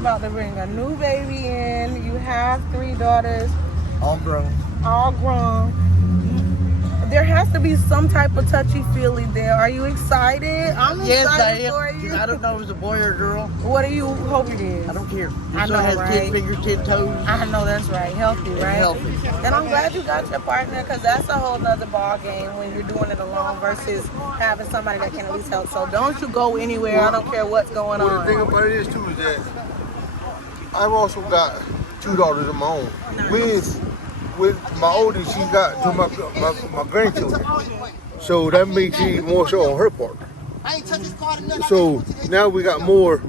about to bring a new baby in. You have 3 daughters. All grown. All grown. There has to be some type of touchy-feely there. Are you excited? I'm excited for you. I don't know if it's a boy or a girl. What do you hope it is? I don't care. I know, has right? 10 fingers, 10 toes. I know, that's right. Healthy, right? Healthy. And I'm glad you got your partner, because that's a whole nother ball game when you're doing it alone versus having somebody that can at least help. So don't you go anywhere. I don't care what's going on. The thing about it is, too, is that I've also got 2 daughters of my own. With my oldest, she got to my grandchildren. So that makes it even more so on her part. So now we got more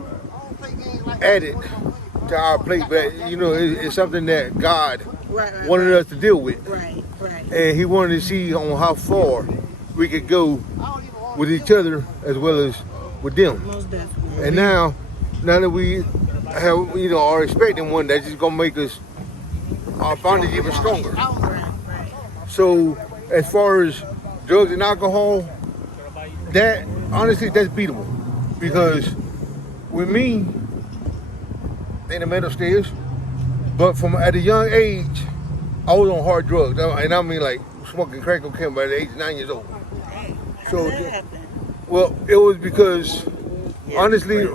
added to our plate, but it's something that God wanted us to deal with. Right. And He wanted to see on how far we could go with each other as well as with them. Most definitely. And now that we have, are expecting one, that's just gonna make us our bondage even stronger. Right. So as far as drugs and alcohol, that honestly that's beatable, because with me in the middle stage, but from at a young age, I was on hard drugs, and I mean like smoking crack cocaine by the age of 9 years old. So, well, it was because honestly,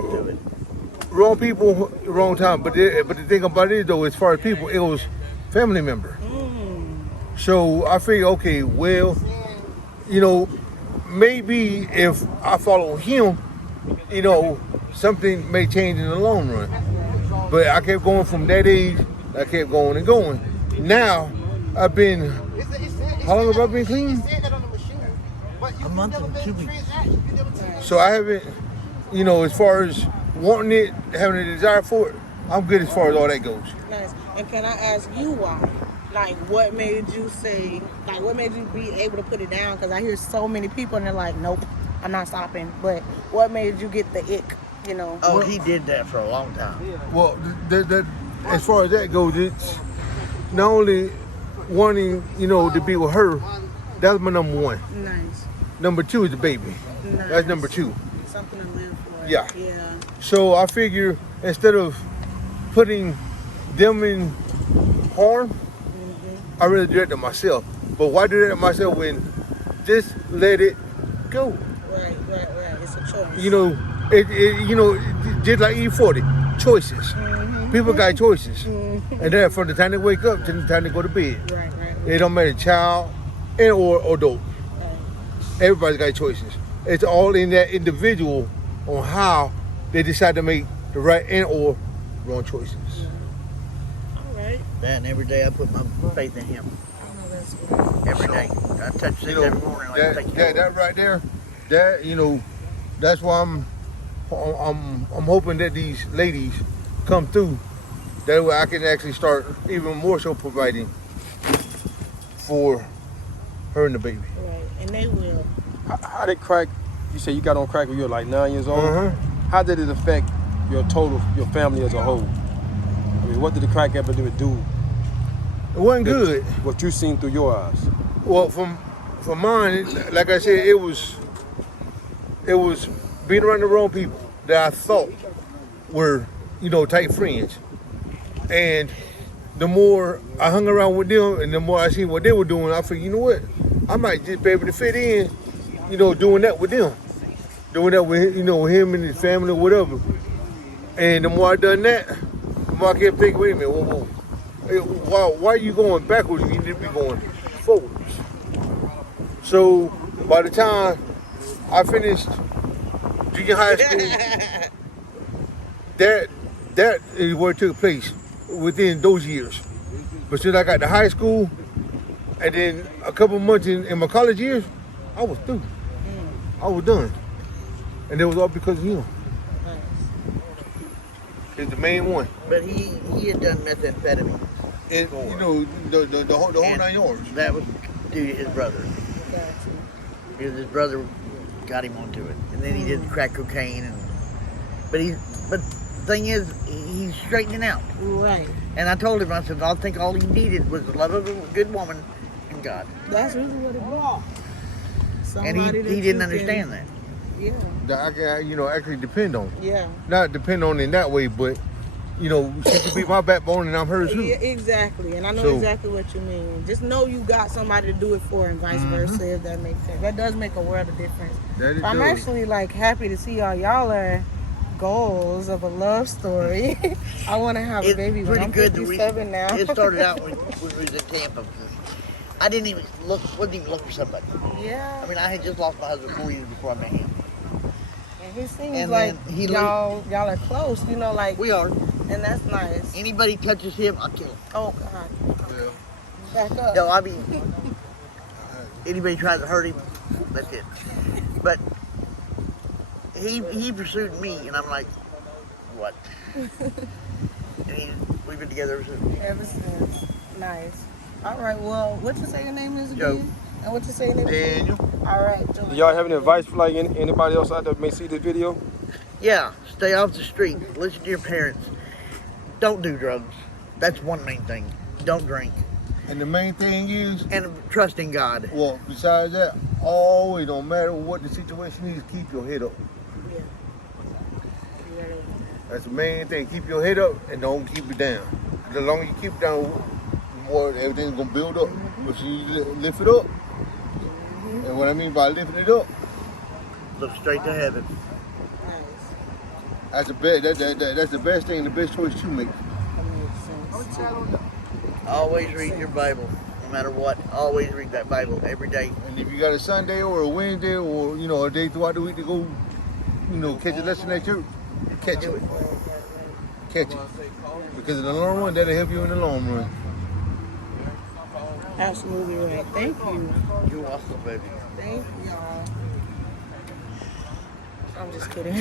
wrong people, wrong time. But the thing about it though, as far as people, it was family member. So I figured, okay, well, maybe if I follow him, something may change in the long run. But I kept going from that age. I kept going and going. Now I've been. How long have I been clean? A month and 2 weeks. So I haven't, as far as wanting it, having a desire for it, I'm good as far as all that goes. Nice. And can I ask you why? Like, what made you say, like, what made you be able to put it down? Because I hear so many people and they're like, nope, I'm not stopping. But what made you get the ick, Oh, he did that for a long time. Well, as far as that goes, it's not only wanting, to be with her, that's my number one. Nice. Number 2 is the baby. Nice. That's number 2. Something to live for. Yeah. Yeah. So I figure instead of putting them in harm, I really do that to myself. But why do that to myself when just let it go? Right. It's a choice. Just like E40, choices. People got choices. And then from the time they wake up to the time they go to bed. Right. It don't matter, child and or adult. Right. Everybody's got choices. It's all in that individual on how they decide to make the right and or wrong choices. All right. And every day I put my faith in him. Oh, that's good. Every day. I touch things every morning. Like, thank you. That right there, that's why I'm hoping that these ladies come through. That way I can actually start even more so providing for her and the baby. Right. And they will. How did crack, you say you got on crack when you were like 9 years old? Uh-huh. How did it affect your family as a whole? I mean, what did the crack epidemic do? It wasn't good. What you seen through your eyes? Well, from mine, like I said, it was being around the wrong people that I thought were, tight friends. And the more I hung around with them and the more I seen what they were doing, I figured, you know what? I might just be able to fit in, doing that with them. Doing that with, with him and his family or whatever. And the more I done that, the more I kept thinking, wait a minute, whoa. Hey, why are you going backwards? You need to be going forwards. So by the time I finished junior high school, that is where it took place within those years. But since I got to high school, and then a couple months in my college years, I was through. I was done. And it was all because of him. It's the main one. But he had done methamphetamine. And, the whole 9 yards. That was due to his brother. Because his brother got him onto it. And then he did crack cocaine. But the thing is, he's straightening out. Right. And I told him, I said, I think all he needed was the love of a good woman and God. That's really what it was. And he didn't understand that. Yeah. That I can, actually depend on. Yeah. Not depend on in that way, but you know, she could be my backbone and I'm hers too. Yeah, exactly, and I know So- exactly what you mean. Just know you got somebody to do it for, and vice versa. If that makes sense, that does make a world of difference. That it So I'm does. actually like happy to see y'all are goals of a love story. I want to have a It's baby when pretty I'm good. 57 now. It started out when we was in Tampa. I didn't even wasn't even looking for somebody. Yeah, I mean, I had just lost my husband 4 years before I met him. and he seems And like then he y'all are close. You know, like, We are. and that's nice. Anybody touches him, I'll kill him. Oh God, Yeah. back up. No, I mean, anybody tries to hurt him, that's it. But he pursued me, and I'm like, what? And we've been together ever since. Ever since, nice. All right, well, what you say your name is again? Joe. And what you say your name is? Daniel. All right, Joe. Do y'all have any advice for like anybody else out there that may see this video? Yeah, stay off the street. Listen to your parents. Don't do drugs. That's one main thing. Don't drink. And the main thing is, And trust in God. well, besides that, always, no matter what the situation is, keep your head up. Yeah. You gotta- That's the main thing. Keep your head up and don't keep it down. The longer you keep it down, the more everything's gonna build up. But you lift it up. And what I mean by lifting it up, Look straight to heaven. Nice. that's the best. That's the best thing, the best choice to make. That makes sense. Always read your Bible. No matter what. Always read that Bible every day. And if you got a Sunday or a Wednesday or a day throughout the week to go, catch a lesson at church, catch it. Catch it. Because in the long run, that'll help you in the long run. Absolutely right. Thank you. You're welcome, baby. Thank y'all. I'm just kidding.